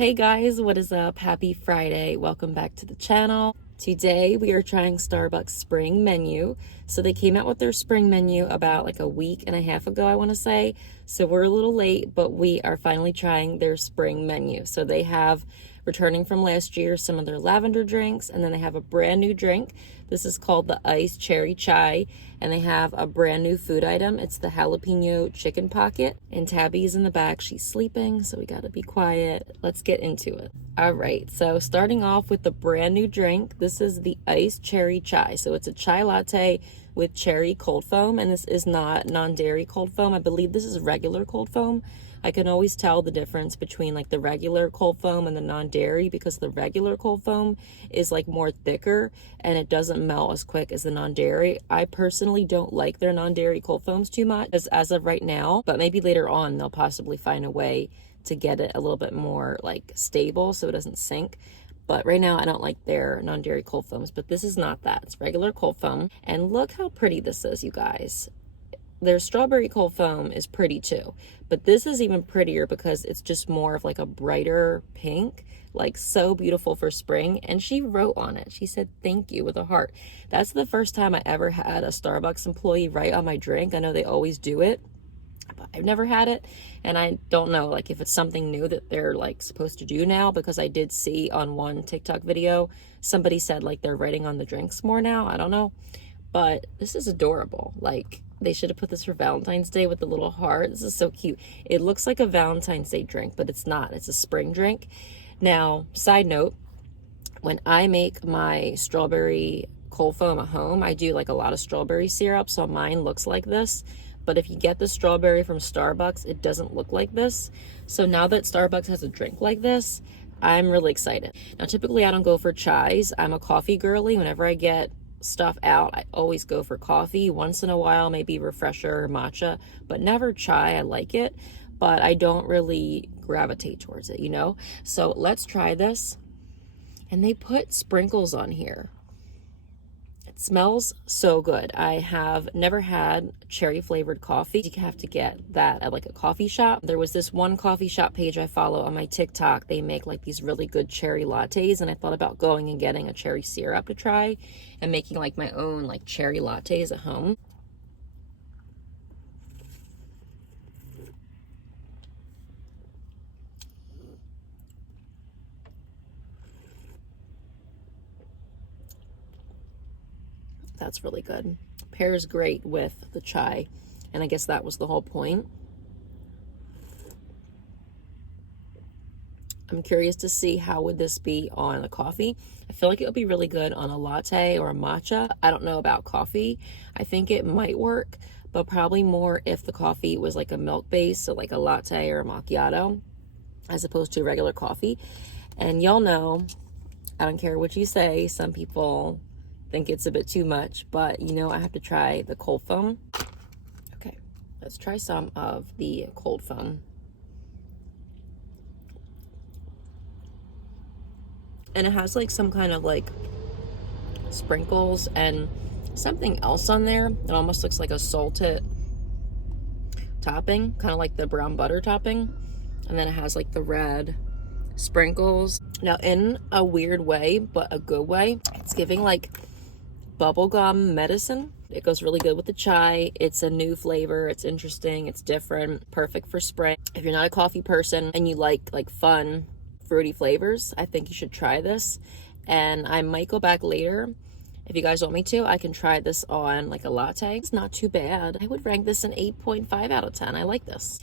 Hey guys, what is up? Happy Friday. Welcome back to the channel. Today we are trying Starbucks spring menu. So they came out with their spring menu about like a week and a half ago, I want to say. So we're a little late, but we are finally trying their spring menu. So they have, returning from last year, some of their lavender drinks, and then they have a brand new drink. This is called the iced cherry chai, and they have a brand new food item. It's the jalapeno chicken pocket, and Tabby's in the back. She's sleeping, so we gotta be quiet. Let's get into it. All right, so starting off with the brand new drink, this is the iced cherry chai. So it's a chai latte with cherry cold foam, and this is not non-dairy cold foam. I believe this is regular cold foam. I can always tell the difference between like the regular cold foam and the non-dairy, because the regular cold foam is like more thicker and it doesn't melt as quick as the non-dairy. I personally don't like their non-dairy cold foams too much as of right now, but maybe later on they'll possibly find a way to get it a little bit more like stable so it doesn't sink. But right now I don't like their non-dairy cold foams, but this is not that. It's regular cold foam. And look how pretty this is, you guys. Their strawberry cold foam is pretty too, but this is even prettier because it's just more of like a brighter pink, like so beautiful for spring. And she wrote on it, she said thank you with a heart. That's the first time I ever had a Starbucks employee write on my drink. I know they always do it, but I've never had it, and I don't know like if it's something new that they're like supposed to do now, because I did see on one TikTok video somebody said like they're writing on the drinks more now. I don't know, but this is adorable. Like, they should have put this for Valentine's Day with the little heart. This is so cute. It looks like a Valentine's Day drink, but it's not. It's a spring drink. Now, side note, when I make my strawberry cold foam at home, I do like a lot of strawberry syrup, so mine looks like this. But if you get the strawberry from Starbucks, it doesn't look like this. So now that Starbucks has a drink like this, I'm really excited. Now, typically I don't go for chais. I'm a coffee girly. Whenever I get stuff out, I always go for coffee. Once in a while, maybe refresher or matcha, but never chai. I like it, but I don't really gravitate towards it, you know? So let's try this. And they put sprinkles on here. It smells so good. I have never had cherry flavored coffee. You have to get that at like a coffee shop. There was this one coffee shop page I follow on my TikTok. They make like these really good cherry lattes, and I thought about going and getting a cherry syrup to try and making like my own like cherry lattes at home. That's really good. Pairs great with the chai, and I guess that was the whole point. I'm curious to see how would this be on a coffee. I feel like it would be really good on a latte or a matcha. I don't know about coffee. I think it might work, but probably more if the coffee was like a milk base, so like a latte or a macchiato, as opposed to regular coffee. And y'all know, I don't care what you say, some people think it's a bit too much, but you know, I have to try the cold foam. Okay, let's try some of the cold foam. And it has like some kind of like sprinkles and something else on there. It almost looks like a salted topping, kind of like the brown butter topping. And then it has like the red sprinkles. Now, in a weird way, but a good way, it's giving like bubblegum medicine. It goes really good with the chai. It's a new flavor. It's interesting. It's different. Perfect for spring. If you're not a coffee person and you like fun, fruity flavors, I think you should try this. And I might go back later. If you guys want me to, I can try this on like a latte. It's not too bad. I would rank this an 8.5 out of 10. I like this.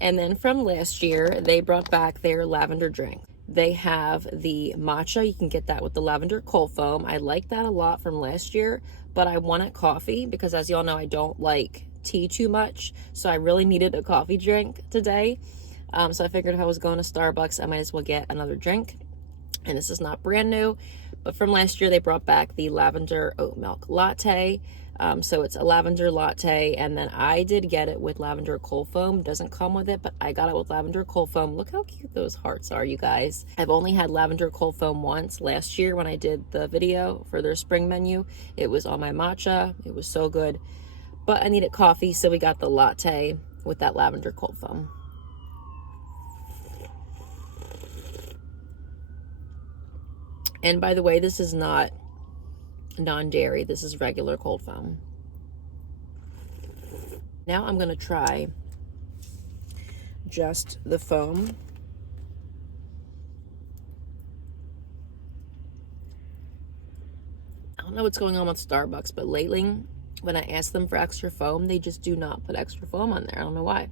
And then from last year, they brought back their lavender drink. They have the matcha. You can get that with the lavender cold foam. I like that a lot from last year, but I wanted coffee because, as y'all know, I don't like tea too much. So I really needed a coffee drink today. So I figured if I was going to Starbucks, I might as well get another drink. And this is not brand new, but from last year, they brought back the Lavender Oatmilk Latte. So it's a lavender latte, and then I did get it with lavender cold foam. Doesn't come with it, but I got it with lavender cold foam. Look how cute those hearts are, you guys. I've only had lavender cold foam once last year when I did the video for their spring menu. It was on my matcha. It was so good, but I needed coffee, so we got the latte with that lavender cold foam. And by the way, this is not non-dairy. This is regular cold foam. Now I'm going to try just the foam. I don't know what's going on with Starbucks, but lately when I ask them for extra foam, they just do not put extra foam on there. I don't know why.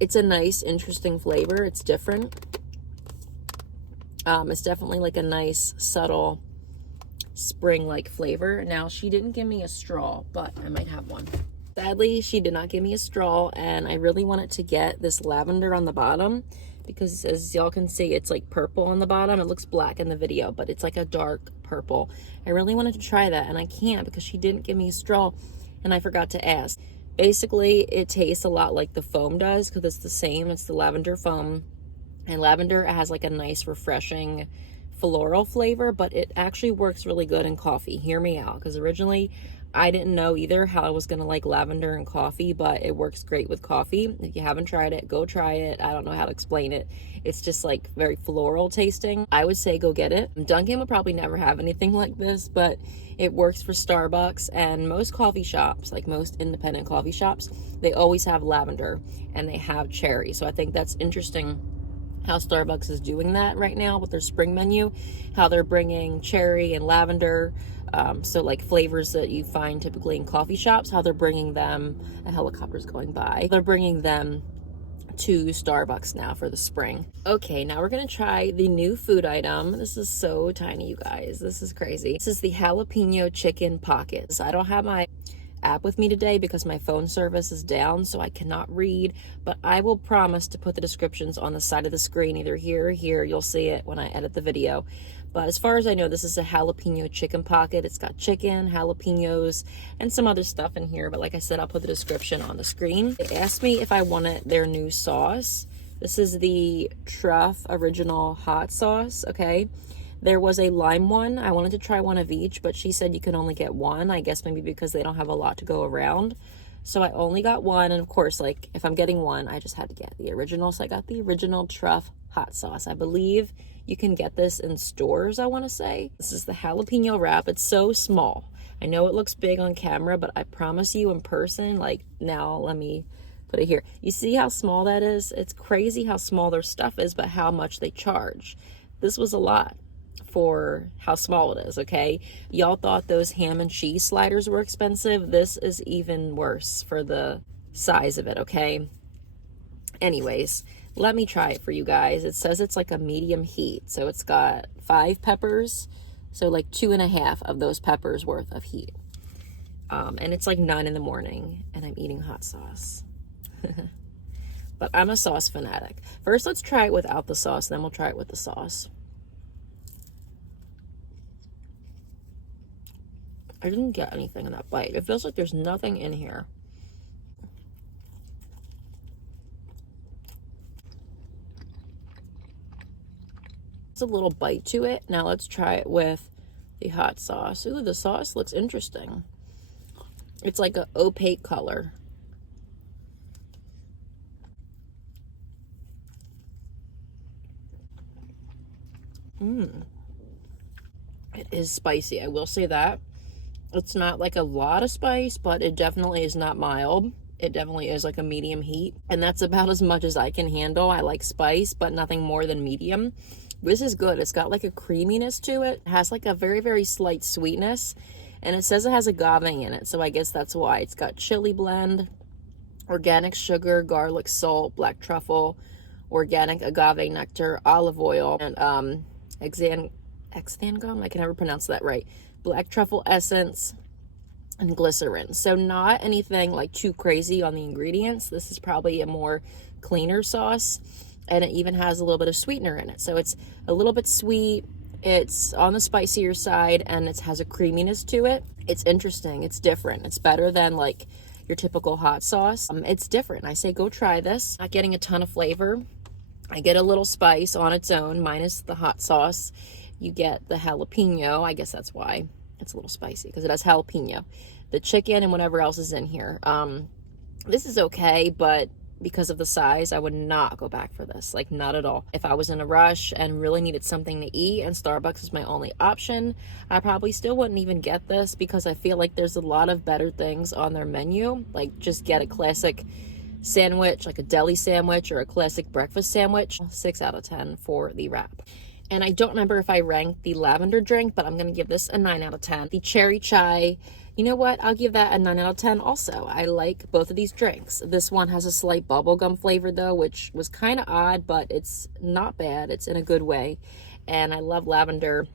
It's a nice, interesting flavor. It's different. It's definitely like a nice, subtle spring-like flavor. Now, she didn't give me a straw, but I might have one. Sadly, she did not give me a straw, and I really wanted to get this lavender on the bottom because, as y'all can see, it's like purple on the bottom. It looks black in the video, but it's like a dark purple. I really wanted to try that, and I can't because she didn't give me a straw, and I forgot to ask. Basically, it tastes a lot like the foam does because it's the same. It's the lavender foam, and lavender has like a nice, refreshing floral flavor, but it actually works really good in coffee. Hear me out, because originally I didn't know either how I was gonna like lavender in coffee, but it works great with coffee. If you haven't tried it, go try it. I don't know how to explain it. It's just like very floral tasting. I would say go get it. Dunkin' will probably never have anything like this, but it works for Starbucks and most coffee shops, like most independent coffee shops. They always have lavender and they have cherry. So I think that's interesting how Starbucks is doing that right now with their spring menu, how they're bringing cherry and lavender, so like flavors that you find typically in coffee shops, how they're bringing them, a helicopter's going by, they're bringing them to Starbucks now for the spring. Okay, now we're gonna try the new food item. This is so tiny, you guys. This is crazy. This is the jalapeno chicken pockets. I don't have my app with me today because my phone service is down, so I cannot read, but I will promise to put the descriptions on the side of the screen, either here or here. You'll see it when I edit the video. But as far as I know, this is a jalapeno chicken pocket. It's got chicken, jalapenos, and some other stuff in here, but like I said, I'll put the description on the screen. They asked me if I wanted their new sauce. This is the Truff original hot sauce, okay? There was a lime one. I wanted to try one of each, but she said you can only get one. I guess maybe because they don't have a lot to go around. So I only got one. And of course, like if I'm getting one, I just had to get the original. So I got the original Truff hot sauce. I believe you can get this in stores, I want to say. This is the jalapeno wrap. It's so small. I know it looks big on camera, but I promise you in person, like now, let me put it here. You see how small that is? It's crazy how small their stuff is, but how much they charge. This was a lot for how small it is, okay? Y'all thought those ham and cheese sliders were expensive. This is even worse for the size of it, okay? Anyways, let me try it for you guys. It says it's like a medium heat, so it's got 5 peppers, so like 2.5 of those peppers worth of heat. And it's like 9 in the morning, and I'm eating hot sauce. But I'm a sauce fanatic. First, let's try it without the sauce, then we'll try it with the sauce. I didn't get anything in that bite. It feels like there's nothing in here. It's a little bite to it. Now let's try it with the hot sauce. Ooh, the sauce looks interesting. It's like an opaque color. It is spicy, I will say that. It's not like a lot of spice, but it definitely is not mild. It definitely is like a medium heat, and that's about as much as I can handle. I like spice, but nothing more than medium. This is good. It's got like a creaminess to it. It has like a very, very slight sweetness, and it says it has agave in it, so I guess that's why. It's got chili blend, organic sugar, garlic salt, black truffle, organic agave nectar, olive oil, and exangum, I can never pronounce that right, black truffle essence, and glycerin. So not anything like too crazy on the ingredients. This is probably a more cleaner sauce, and it even has a little bit of sweetener in it. So it's a little bit sweet, it's on the spicier side, and it has a creaminess to it. It's interesting, it's different. It's better than like your typical hot sauce. It's different. I say go try this. Not getting a ton of flavor. I get a little spice on its own, minus the hot sauce. You get the jalapeno. I guess that's why it's a little spicy, because it has jalapeno, the chicken, and whatever else is in here. This is okay, but because of the size, I would not go back for this. Like, not at all. If I was in a rush and really needed something to eat and Starbucks is my only option, I probably still wouldn't even get this, because I feel like there's a lot of better things on their menu. Like, just get a classic sandwich, like a deli sandwich or a classic breakfast sandwich. 6 out of 10 for the wrap. And I don't remember if I ranked the lavender drink, but I'm going to give this a 9 out of 10. The cherry chai, you know what? I'll give that a 9 out of 10 also. I like both of these drinks. This one has a slight bubblegum flavor though, which was kind of odd, but it's not bad. It's in a good way. And I love lavender.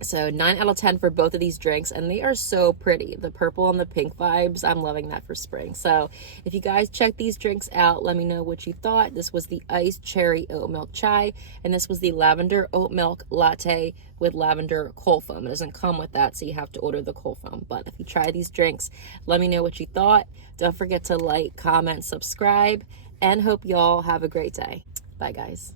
So 9 out of 10 for both of these drinks, and they are so pretty. The purple and the pink vibes, I'm loving that for spring. So if you guys check these drinks out, let me know what you thought. This was the iced cherry oat milk chai, and this was the lavender oat milk latte with lavender cold foam. It doesn't come with that, so you have to order the cold foam. But if you try these drinks, let me know what you thought. Don't forget to like, comment, subscribe, and hope y'all have a great day. Bye, guys.